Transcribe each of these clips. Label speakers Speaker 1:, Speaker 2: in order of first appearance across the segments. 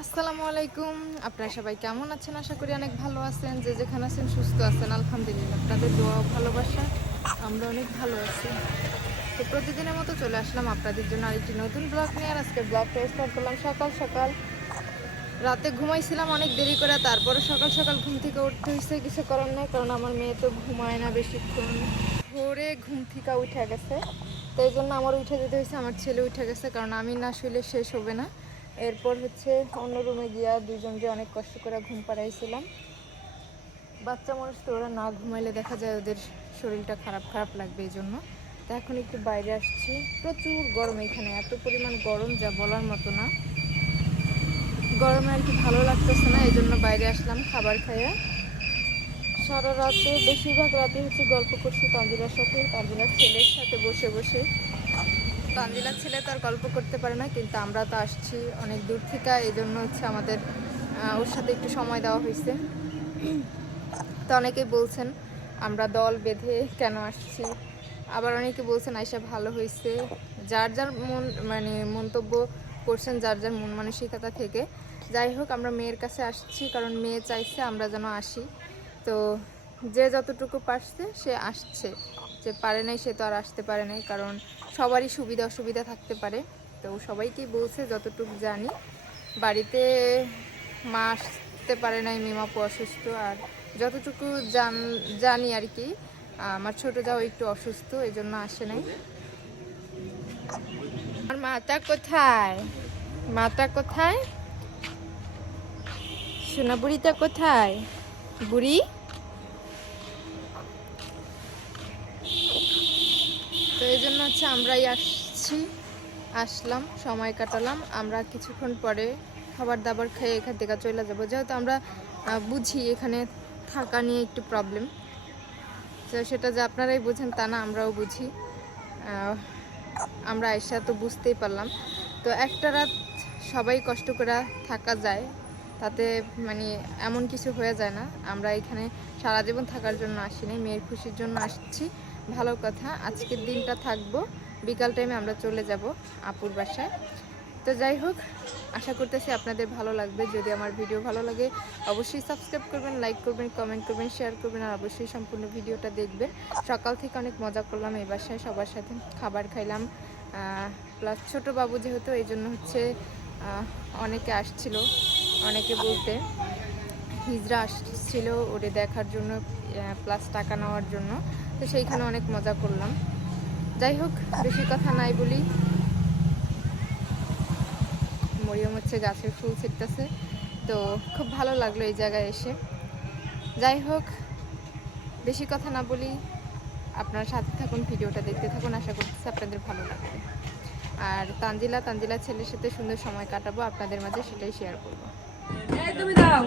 Speaker 1: আসসালামু আলাইকুম। আপনারা সবাই কেমন আছেন? আশা করি অনেক ভালো আছেন। যে যেখানে আছেন সুস্থ আছেন, আলহামদুলিল্লাহ। আপনাদের দোয়া ভালোবাসা, আমরা অনেক ভালো আছি। তো প্রতিদিনের মতো চলে আসলাম আপনাদের জন্য আরেকটি নতুন ব্লগ নিয়ে। আর আজকে ব্লগটা স্টার্ট করলাম সকাল সকাল। রাতে ঘুমাইছিলাম অনেক দেরি করে তারপরে সকাল সকাল ঘুম থেকে উঠতে হয়েছে কিছু করার নেই, কারণ আমার মেয়ে তো ঘুমায় না বেশিক্ষণ। ভোরে ঘুম থেকে উঠে গেছে। তো এই জন্য আমার উঠে যেতে হয়েছে, আমার ছেলে উঠে গেছে, কারণ আমি না শুলে শেষ হবে না। এরপর হচ্ছে অন্য রুমে গিয়া দুজনকে অনেক কষ্ট করে ঘুম পাড়াইছিলাম। বাচ্চা মানুষ তো ওরা না ঘুমাইলে দেখা যায় ওদের শরীরটা খারাপ খারাপ লাগবে এই জন্য। তো এখন একটু বাইরে আসছি। প্রচুর গরম এখানে, এত পরিমাণ গরম যা বলার মতো না। গরমে আর কি ভালো লাগতেছে না, এই জন্য বাইরে আসলাম খাবার খাইয়া। সারা রাতে বেশিরভাগ রাতে হচ্ছে গল্প করছি তানজিলার সাথে তানজিলার ছেলের সাথে বসে বসে। তানজিলার ছেলে তো আর গল্প করতে পারে না, কিন্তু আমরা তো আসছি অনেক দূর থেকে এই জন্য হচ্ছে আমাদের ওর সাথে একটু সময় দেওয়া হয়েছে। তো অনেকেই বলছেন, আমরা দল বেঁধে কেন আসছি? আবার অনেকে বলছেন আইসা ভালো হয়েছে। যার যার মন মানে মন্তব্য করছেন, যার যার মন মানসিকতা থেকে। যাই হোক, আমরা মেয়ের কাছে আসছি, কারণ মেয়ে চাইছে আমরা যেন আসি। তো যে যতটুকু পারছে, সে আসছে। যে পারে নাই, সে তো আর আসতে পারে নাই, কারণ সবারই সুবিধা অসুবিধা থাকতে পারে। তো সবাইকেই বলছে, যতটুকু জানি। বাড়িতে মা আসতে পারে নাই মিমাপু অসুস্থ। আর যতটুকু জান, জানি আর কি আমার ছোট যাও একটু অসুস্থ, এই জন্য আসে নাই। আর মাটা কোথায়? মাটা কোথায়? সোনা বুড়িটা কোথায়? বুড়ি। তো এই জন্য হচ্ছে আমরাই আসছি। আসলাম, সময় কাটালাম। আমরা কিছুক্ষণ পরে খাবার দাবার খেয়ে এখান থেকে চলে যাব। যেহেতু আমরা বুঝি এখানে থাকা নিয়ে একটু প্রবলেম তো সেটা যে আপনারাই বুঝেন, তা না, আমরাও বুঝি। আমরা আয়সা তো বুঝতেই পারলাম। তো একটা রাত সবাই কষ্ট করে থাকা যায়। তাতে মানে এমন কিছু হয়ে যায় না। আমরা এখানে সারা জীবন থাকার জন্য আসিনি মেয়ের খুশির জন্য আসছি। ভালো কথা, আজকের দিনটা থাকব। বিকাল টাইমে আমরা চলে যাব আপুর বাসায়। তো যাই হোক, আশা করতেছি আপনাদের ভালো লাগবে। যদি আমার ভিডিও ভালো লাগে, অবশ্যই সাবস্ক্রাইব করবেন লাইক করবেন কমেন্ট করবেন শেয়ার করবেন, আর অবশ্যই সম্পূর্ণ ভিডিওটা দেখবেন। সকাল থেকে অনেক মজা করলাম এই বাসায়, সবার সাথে খাবার খাইলাম। প্লাস ছোট বাবু যেহেতু, এই জন্য হচ্ছে অনেকে আসছিল। অনেকে বলতে হিজরা আসছিল ওরে দেখার জন্য প্লাস টাকা নেওয়ার জন্য। তো সেইখানে অনেক মজা করলাম। যাই হোক, বেশি কথা নাই বলি। মরিয়ম হচ্ছে গাছের ফুল ছিটতেছে। তো খুব ভালো লাগল এই জায়গায় এসে। যাই হোক, বেশি কথা না বলি। আপনার সাথে থাকুন, ভিডিওটা দেখতে থাকুন। আশা করতেছি আপনাদের ভালো লাগবে। আর তানজিলা তানজিলা ছেলের সাথে সুন্দর সময় কাটাবো। আপনাদের মাঝে সেটাই শেয়ার করব।
Speaker 2: তুমি দাও।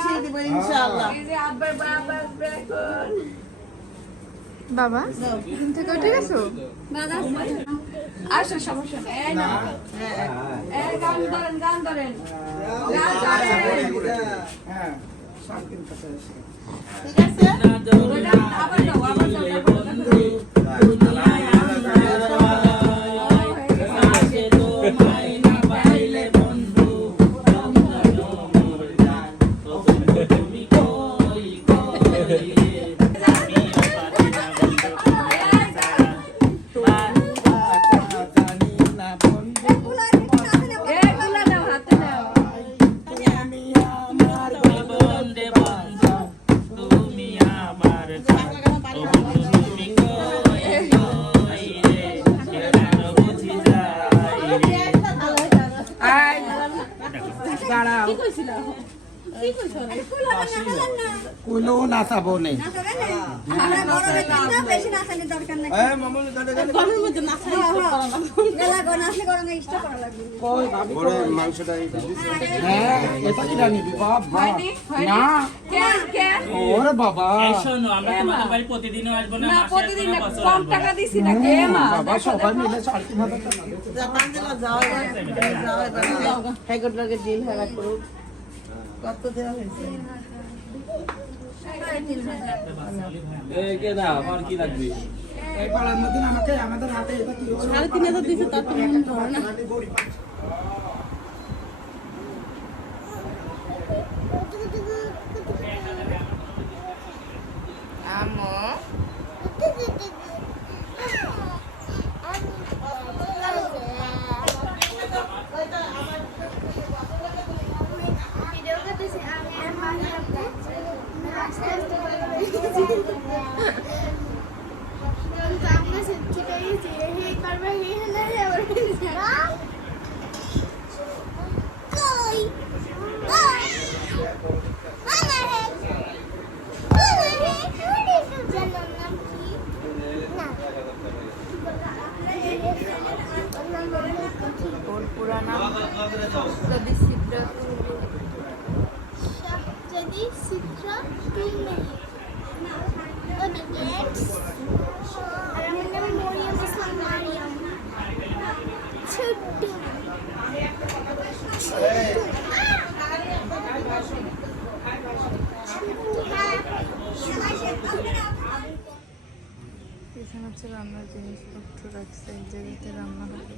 Speaker 3: বেশি দিব ইনশাআল্লাহ।
Speaker 2: বাবা?
Speaker 1: ঘুম থেকে উঠে গেছো?
Speaker 2: আসো। সমস্যা নেই। এই না। এই গান ধরেন গান ধরেন। গান ধরেন।
Speaker 3: ঠিক আছে?
Speaker 2: আবার দাঁড়াও।
Speaker 4: কোনো নাচাবো নেই হ্যাঁ সবাই মিলে সাড়ে তিন হাজার টাকা
Speaker 3: কত দেওয়া হয়েছে?
Speaker 4: এই পাড়ার মধ্যে আমাকে আমাদের হাতে?
Speaker 3: সাড়ে তিন হাজার দিয়েছে তার তো মন না
Speaker 1: আমো ওর পুরা নাম যদি সিদ্ধার্থ
Speaker 5: যদি চিত্র তুই নেই ও নেক্সট আর আমার নাম মরিয়ম ইসলাম মারিয়াম ছোট্ট
Speaker 1: এখানে হচ্ছে রান্নার জিনিসপত্র রাখছে এই জায়গাতে রান্না হবে।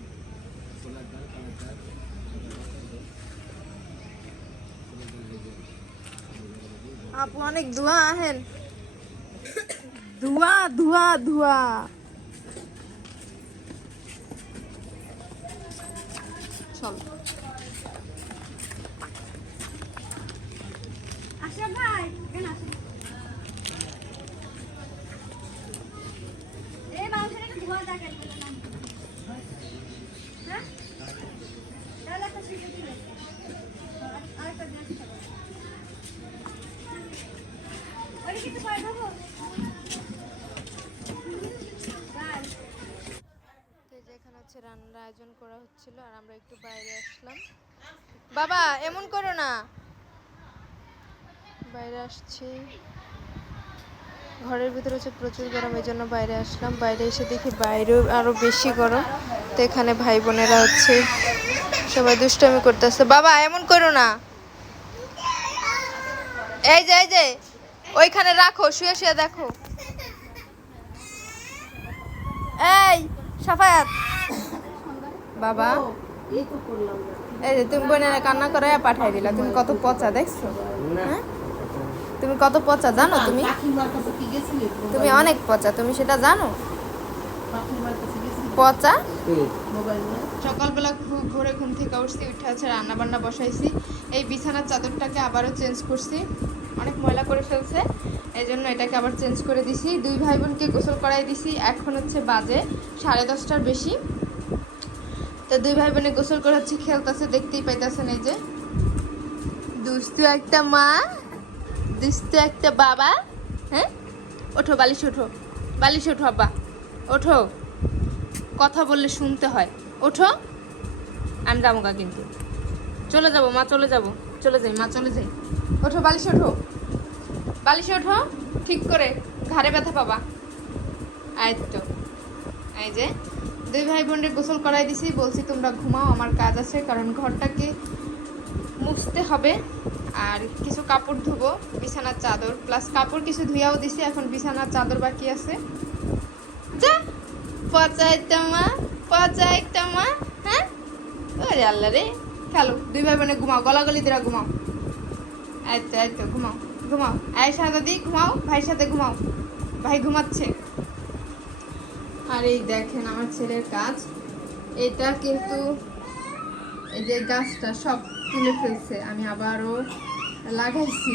Speaker 1: আপু অনেক ধোয়া আহেন। ধোয়া ধোয়া ধোয়া। চল।
Speaker 2: আশরাফ ভাই, এখানে আসেন। এই মাংসটা একটু ধোয়া দেখেন। হ্যাঁ? তাহলে একটা সিটি দিলে। আর- আরেকটা দিয়ে আসতে হবে। ওটা কিন্তু পরে খাব? ভাই,
Speaker 1: তো এই যে এখানে হচ্ছে রান্নার আয়োজন করা হচ্ছিল, আর আমরা একটু বাইরে আসলাম। বাবা, এমন করো না। বাইরে আসছি। ঘরের ভিতরে হচ্ছে প্রচুর গরম, এই জন্য বাইরে আসলাম। বাইরে এসে দেখি বাইরেও আরও বেশি গরম। তো এখানে ভাই বোনেরা হচ্ছে সবাই দুষ্টামি করতেছে। বাবা, এমন করো না। এই যে এই যে, ওইখানে রাখো, শুয়ে শুয়ে দেখো। এই, সাফায়াত। বাবা,
Speaker 3: এই
Speaker 1: যে তুমি বোনের কান্না করে পাঠাই দিলা। তুমি কত পচা, দেখছ? হ্যাঁ? তুমি কত পচা জানো তুমি?
Speaker 3: কি গেছিলি?
Speaker 1: তুমি অনেক পচা তুমি সেটা জানো? পচা? সকালবেলা ভোরে ঘুম থেকে উঠছি উঠে আছে রান্না বান্না বসাইছি। এই বিছানার চাদরটাকে আবারও চেঞ্জ করছি। অনেক ময়লা করে ফেলছে এই জন্য এটাকে আবার চেঞ্জ করে দিছি। দুই ভাই বোনকে গোসল করাই দিছি এখন হচ্ছে বাজে সাড়ে দশটার বেশি। তো দুই ভাই বোনে গোসল করে হচ্ছে খেলতেছে দেখতেই পাইতেছেন এই যে। দুস্তু একটা মা। দুস্তু একটা বাবা হ্যাঁ? ওঠো, বালিশ ওঠো বালিশ ওঠো আব্বা, ওঠো। কথা বললে শুনতে হয়। ওঠো। আমি যাব গা কিন্তু। চলে যাব, মা চলে যাব। চলে যাই, মা চলে যাই। ওঠো, বালিশ ওঠো। বালিশ ওঠো, ঠিক করে ঘাড়ে ব্যথা পাবা। তো। এই যে, দুই ভাই বোনের গোসল করাই দিছি, বলছি তোমরা ঘুমাও, আমার কাজ আছে, কারণ ঘরটাকে মুছতে হবে। আর কিছু কাপড় ধুবো, বিছানার চাদর প্লাস কাপড় কিছু ধুয়াও দিছি, এখন বিছানার চাদর বাকি আছে। যা পচা একটা মা পচা একটা মা হ্যাঁ? ওরে আল্লাহ রে, খেলো, দুই ভাই বোনে ঘুমাও, গলাগলি দিরা ঘুমাও। এই তো তো ঘুমাও। ঘুমাও এই সাদাদি ঘুমাও, ভাইয়ের সাথে ঘুমাও। ভাই ঘুমাচ্ছে। আর এই দেখেন আমার ছেলের কাজ। এটা কিন্তু এই যে গাছটা সব তুলে ফেলছে, আমি আবারও লাগাইছি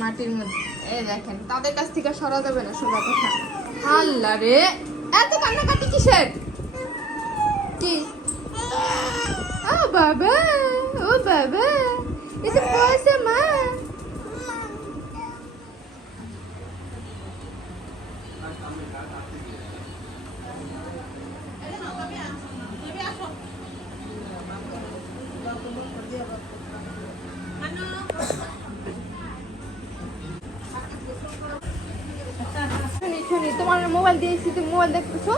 Speaker 1: মাটির মধ্যে। এ দেখেন, তাদের কাছ থেকে সরা যাবে না, সোজা কথা। হাল্লা রে, এত কান্নাকাটি কিসের? কি? ও বাবা ও বাবা এটা পয়সা মা। Thank you. তোমার মোবাইল দিয়েছি তুমি মোবাইল দেখতেছো?